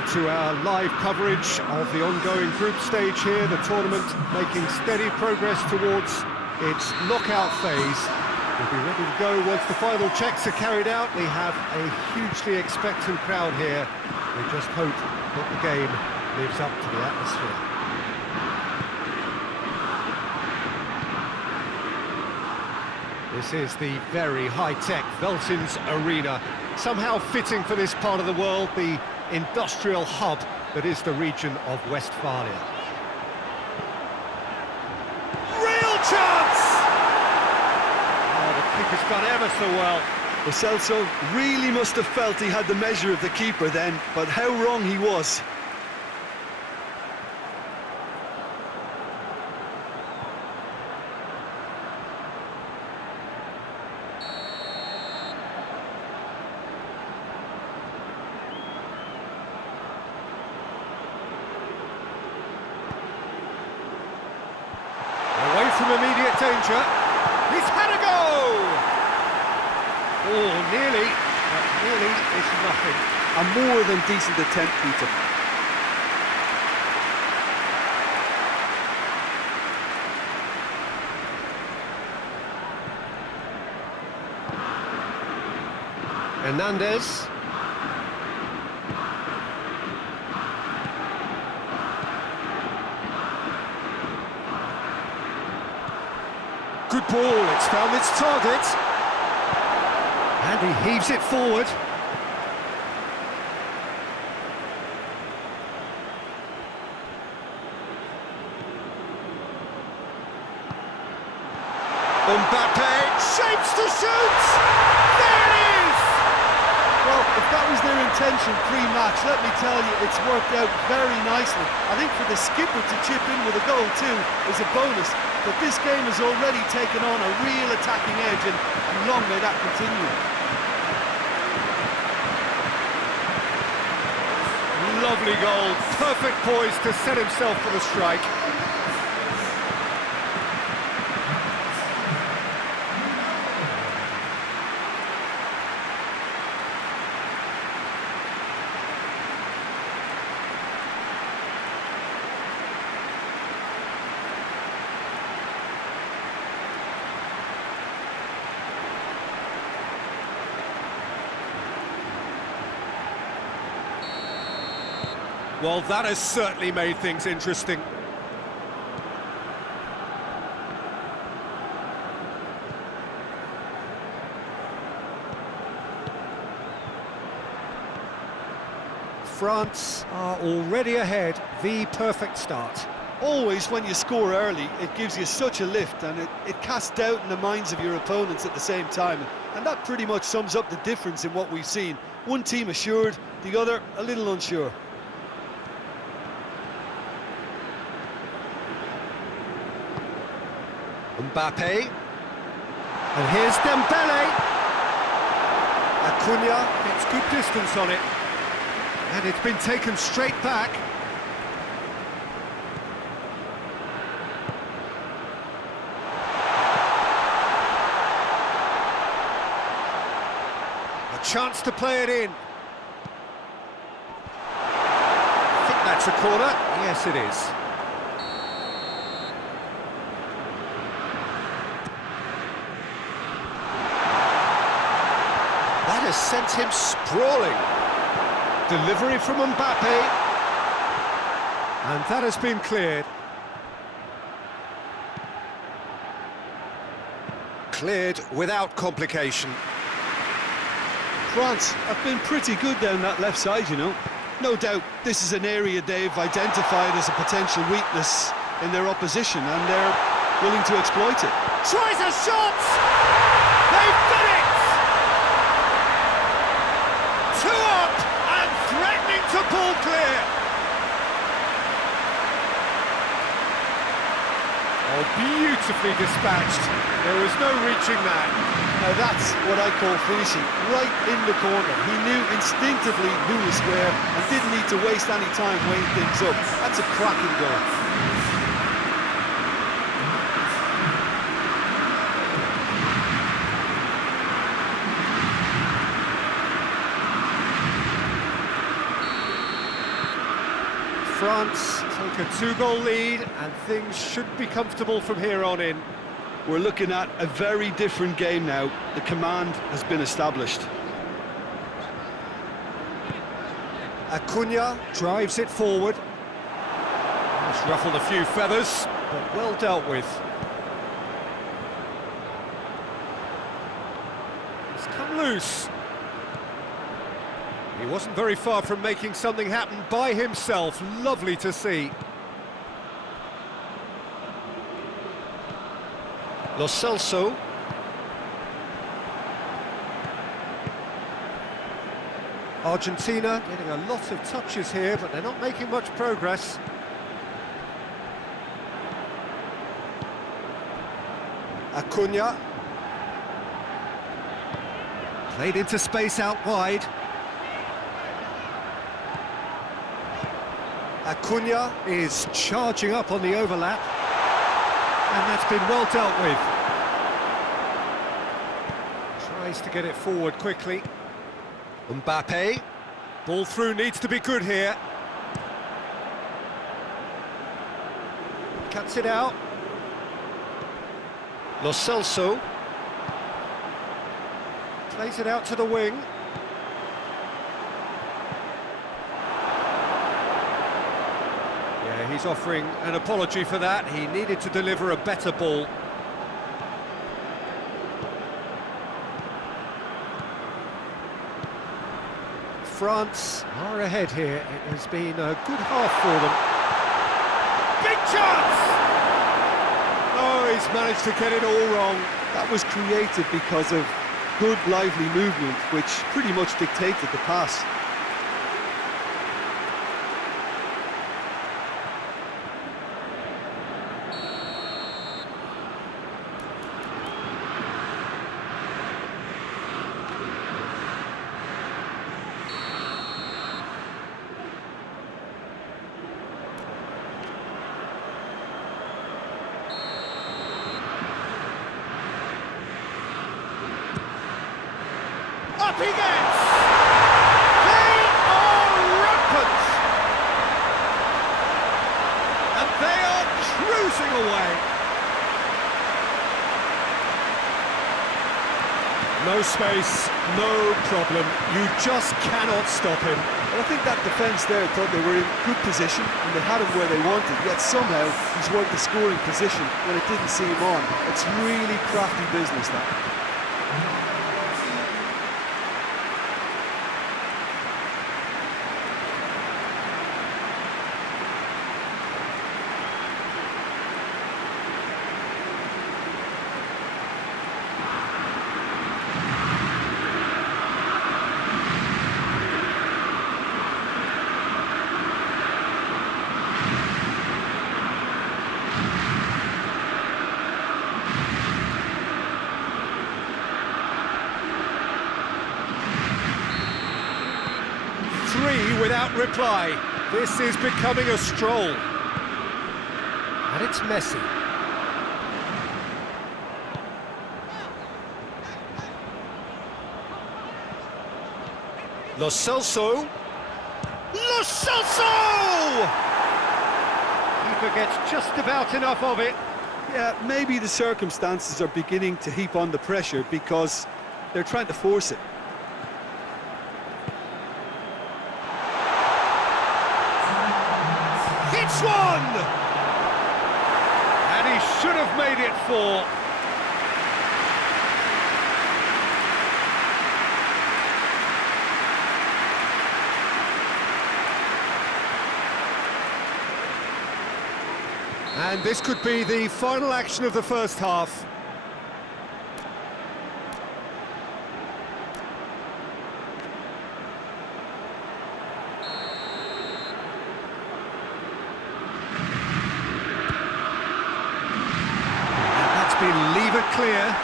Well, to our live coverage of the ongoing group stage here, the tournament making steady progress towards its knockout phase. We'll be ready to go once the final checks are carried out. We have a hugely expectant crowd here. We just hope that the game lives up to the atmosphere. This is the very high-tech Veltins Arena, somehow fitting for this part of the world, the industrial hub that is the region of Westphalia. Real chance! Oh, the keeper's done ever so well. Lo Celso really must have felt he had the measure of the keeper then, but how wrong he was. From immediate danger, he's had a go! Oh, nearly, but nearly is nothing. A more than decent attempt, Peter. Hernandez. Good ball, it's found its target. And he heaves it forward. Mbappe shapes to shoot! There it is! Well, if that was their intention pre-match, let me tell you, it's worked out very nicely. I think for the skipper to chip in with a goal too is a bonus. But this game has already taken on a real attacking edge, and long may that continue. Lovely goal, perfect poise to set himself for the strike. Well, that has certainly made things interesting. France are already ahead, the perfect start. Always, when you score early, it gives you such a lift, and it casts doubt in the minds of your opponents at the same time. And that pretty much sums up the difference in what we've seen. One team assured, the other a little unsure. Mbappe, and here's Dembele. Acuna gets good distance on it, and it's been taken straight back. A chance to play it in. I think that's a corner. Yes, it is. That has sent him sprawling. Delivery from Mbappe. And that has been cleared. Cleared without complication. France have been pretty good down that left side, you know. No doubt this is an area they've identified as a potential weakness in their opposition, and they're willing to exploit it. Tries a shot! They've done it! Two up and threatening to pull clear. Oh, beautifully dispatched. There was no reaching that. Now that's what I call finishing, right in the corner. He knew instinctively who was where and didn't need to waste any time weighing things up. That's a cracking goal. France take a two-goal lead, and things should be comfortable from here on in. We're looking at a very different game now. The command has been established. Acuna drives it forward. It's ruffled a few feathers, but well dealt with. It's come loose. He wasn't very far from making something happen by himself. Lovely to see. Lo Celso. Argentina getting a lot of touches here, but they're not making much progress. Acuna. Played into space out wide. Acuna is charging up on the overlap. And that's been well dealt with. Tries to get it forward quickly. Mbappe. Ball through needs to be good here. Cuts it out. Lo Celso. Plays it out to the wing. Yeah, he's offering an apology for that. He needed to deliver a better ball. France are ahead here. It has been a good half for them. Big chance! Oh, he's managed to get it all wrong. That was created because of good, lively movement, which pretty much dictated the pass. Up he gets! They are rampant! And they are cruising away. No space, no problem. You just cannot stop him. And I think that defence there thought they were in good position and they had him where they wanted, yet somehow he's worked the scoring position when it didn't see him on. It's really crafty business, that. Three without reply. This is becoming a stroll. And it's Messi. Lo Celso. Lo Celso! Keeper gets just about enough of it. Yeah, maybe the circumstances are beginning to heap on the pressure because they're trying to force it. It's one! And he should have made it four. And this could be the final action of the first half. Leave it clear.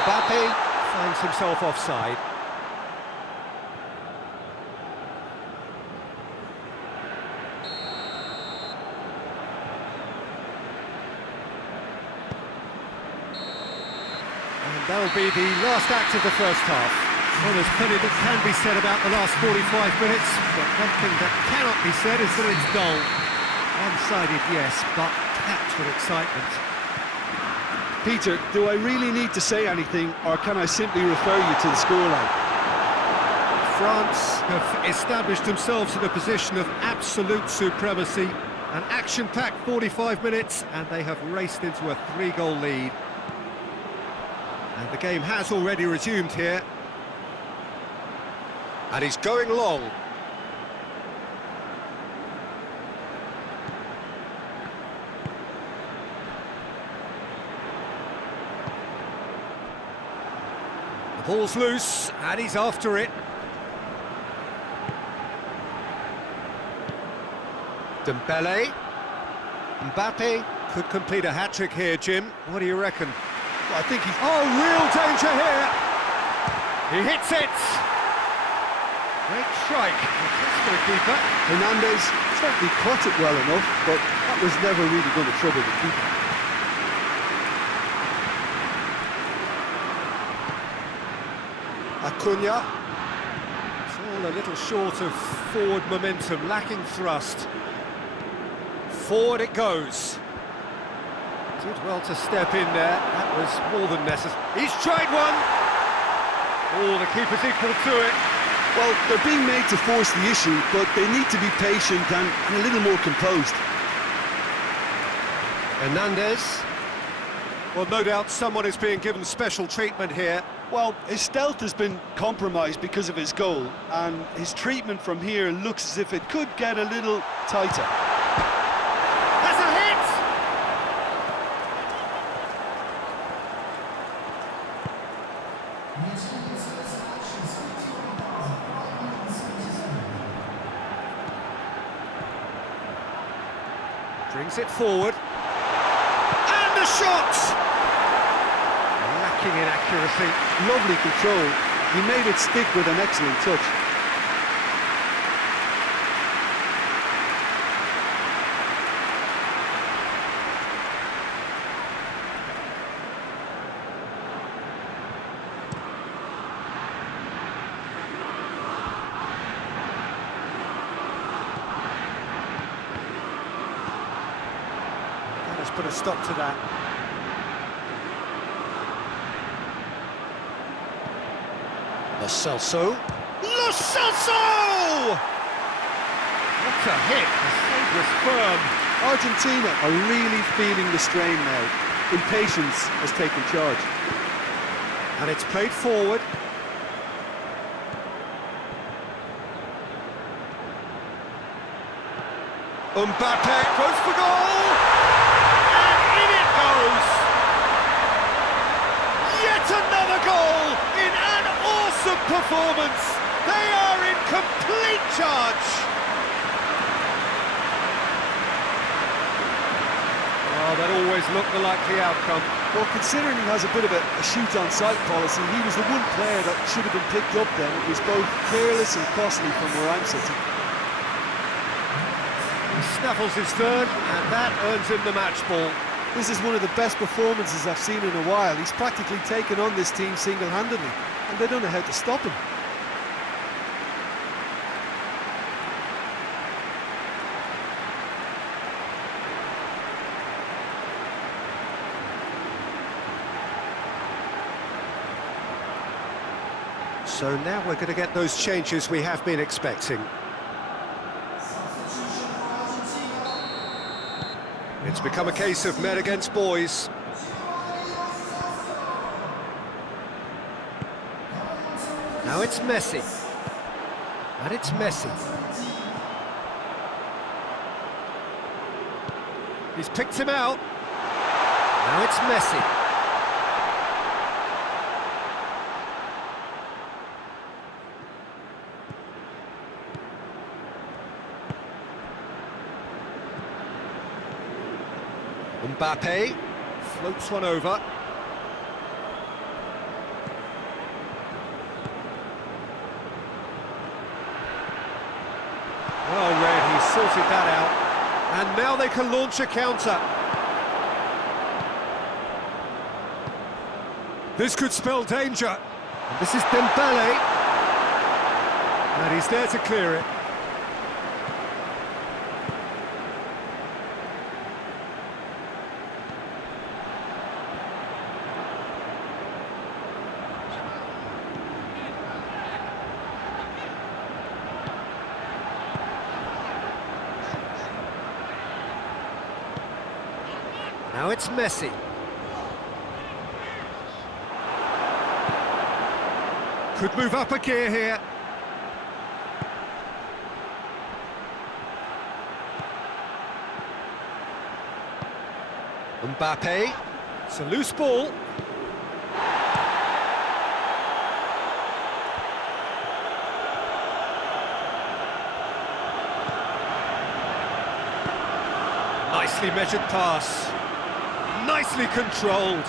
Mbappe finds himself offside. And that'll be the last act of the first half. Well, there's plenty that can be said about the last 45 minutes, but one thing that cannot be said is that it's dull. One-sided, yes, but packed with excitement. Peter, do I really need to say anything, or can I simply refer you to the scoreline? France have established themselves in a position of absolute supremacy. An action-packed 45 minutes, and they have raced into a 3-goal lead. And the game has already resumed here. And he's going long. The ball's loose, and he's after it. Dembele. Mbappe could complete a hat-trick here, Jim. What do you reckon? Well, I think he's... Oh, real danger here! He hits it! Great strike. That's for the keeper. Hernandez certainly caught it well enough, but that was never really going to trouble the keeper. Acuna. It's all a little short of forward momentum, lacking thrust. Forward it goes. Did well to step in there. That was more than necessary. He's tried one! Oh, the keeper's equal to it. Well, they're being made to force the issue, but they need to be patient and a little more composed. Hernandez. Well, no doubt someone is being given special treatment here. Well, his stealth has been compromised because of his goal, and his treatment from here looks as if it could get a little tighter. That's a hit! Brings it forward. And the shot! Lacking in accuracy. Lovely control. He made it stick with an excellent touch. Let's put a stop to that. Lo Celso. Lo Celso! What a hit! The save was firm. Argentina are really feeling the strain now. Impatience has taken charge. And it's played forward. Mbappe goes for goal! And in it goes! Yet another goal in an awesome performance! They are in complete charge! Well, that always looked the likely outcome. Well, considering he has a bit of a shoot-on-sight policy, he was the one player that should have been picked up then. It was both careless and costly from where I'm sitting. He snaffles his third, and that earns him the match ball. This is one of the best performances I've seen in a while. He's practically taken on this team single-handedly, and they don't know how to stop him. So now we're going to get those changes we have been expecting. It's become a case of men against boys. Now it's Messi. And it's Messi. He's picked him out. Now it's Messi. Mbappe floats one over. Well read, he sorted that out. And now they can launch a counter. This could spell danger. And this is Dembele. And he's there to clear it. Now it's Messi. Could move up a gear here. Mbappe. It's a loose ball. Nicely measured pass. Nicely controlled.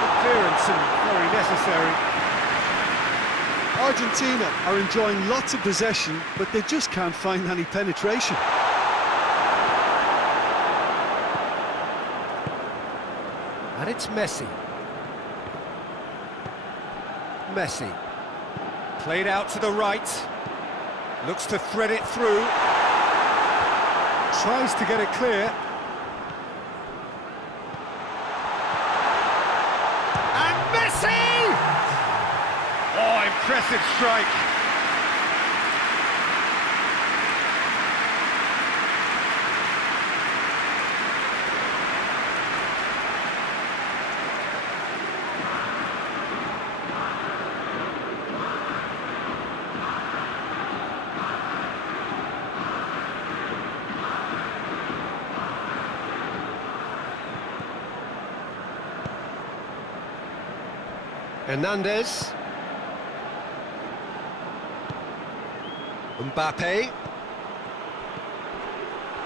Good clearance and very necessary. Argentina are enjoying lots of possession, but they just can't find any penetration. And it's Messi. Messi. Played out to the right. Looks to thread it through. Tries to get it clear. And Messi! Oh, impressive strike. Hernandez. Mbappe.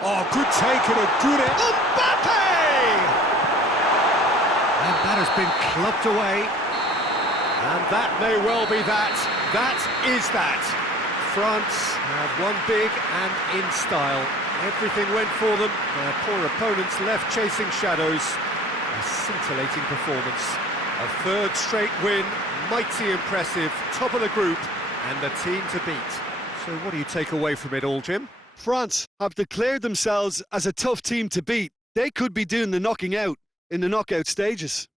Oh, good take and a good... Mbappe! And that has been clubbed away. And that may well be that. That is that. France have won big and in style. Everything went for them. Their poor opponents left chasing shadows. A scintillating performance. A third straight win, mighty impressive, top of the group, and the team to beat. So what do you take away from it all, Jim? France have declared themselves as a tough team to beat. They could be doing the knocking out in the knockout stages.